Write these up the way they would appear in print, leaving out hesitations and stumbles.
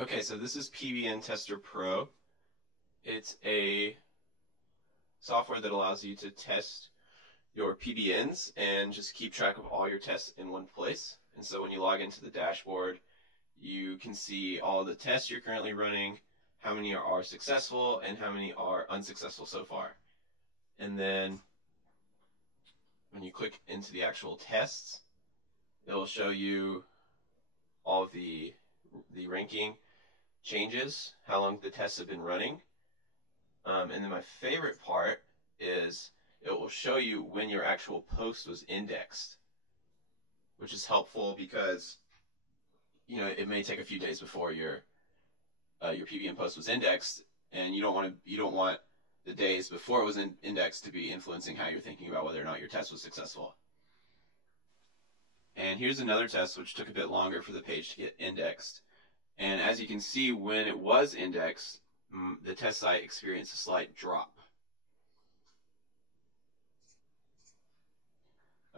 Okay, so this is PBN Tester Pro. It's a software that allows you to test your PBNs and just keep track of all your tests in one place. And so when you log into the dashboard, you can see all the tests you're currently running, how many are successful, and how many are unsuccessful so far. And then when you click into the actual tests, it'll show you all of the ranking changes, how long the tests have been running. And then my favorite part is it will show you when your actual post was indexed, which is helpful because it may take a few days before your PBN post was indexed, and you don't want the days before it was indexed to be influencing how you're thinking about whether or not your test was successful. And here's another test which took a bit longer for the page to get indexed. And as you can see, when it was indexed, the test site experienced a slight drop.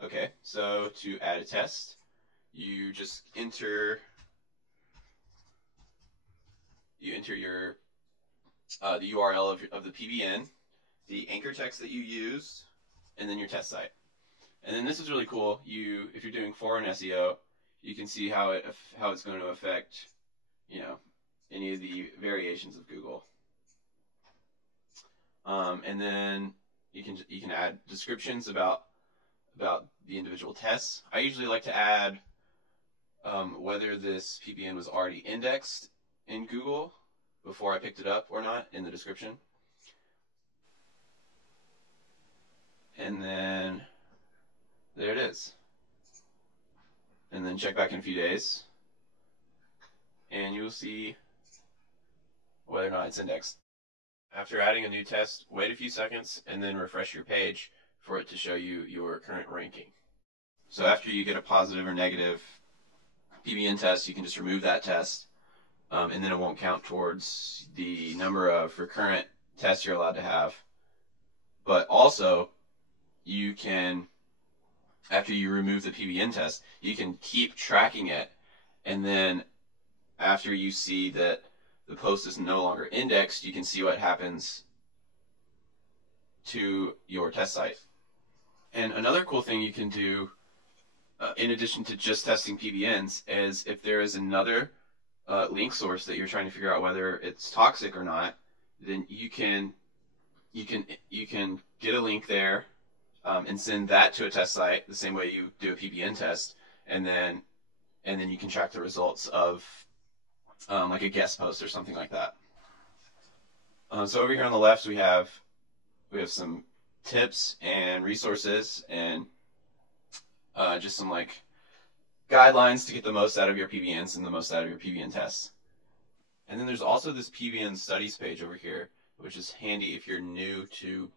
Okay, so to add a test, you just enter your the URL of the PBN, the anchor text that you used, and then your test site. And then this is really cool. If you're doing foreign SEO, you can see how it's going to affect any of the variations of Google. And then you can add descriptions about the individual tests. I usually like to add whether this PBN was already indexed in Google before I picked it up or not in the description. And then there it is. And then check back in a few days, and you'll see whether or not it's indexed. After adding a new test, wait a few seconds and then refresh your page for it to show you your current ranking. So after you get a positive or negative PBN test, you can just remove that test, and then it won't count towards the number of recurrent tests you're allowed to have. But also, you can, after you remove the PBN test, you can keep tracking it, and then after you see that the post is no longer indexed, you can see what happens to your test site. And another cool thing you can do, in addition to just testing PBNs, is if there is another link source that you're trying to figure out whether it's toxic or not, then you can get a link there and send that to a test site the same way you do a PBN test, and then you can track the results of like a guest post or something like that. So over here on the left we have some tips and resources and just some like guidelines to get the most out of your PBNs and the most out of your PBN tests. And then there's also this PBN studies page over here, which is handy if you're new to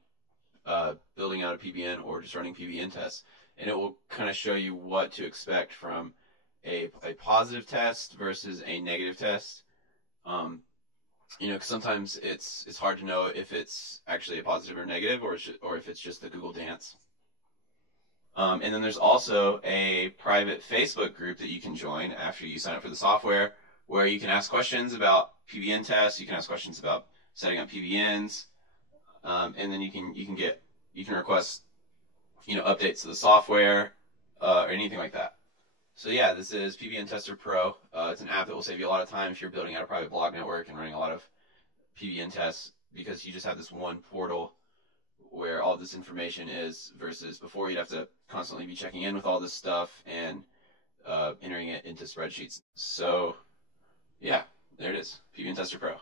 building out a PBN or just running PBN tests. And it will kind of show you what to expect from a positive test versus a negative test. Because sometimes it's hard to know if it's actually a positive or negative, or if it's just the Google dance. And then there's also a private Facebook group that you can join after you sign up for the software, where you can ask questions about PBN tests, you can ask questions about setting up PBNs, and then you can request updates to the software or anything like that. So yeah, this is PBN Tester Pro. It's an app that will save you a lot of time if you're building out a private blog network and running a lot of PBN tests, because you just have this one portal where all this information is, versus before you'd have to constantly be checking in with all this stuff and entering it into spreadsheets. So yeah, there it is, PBN Tester Pro.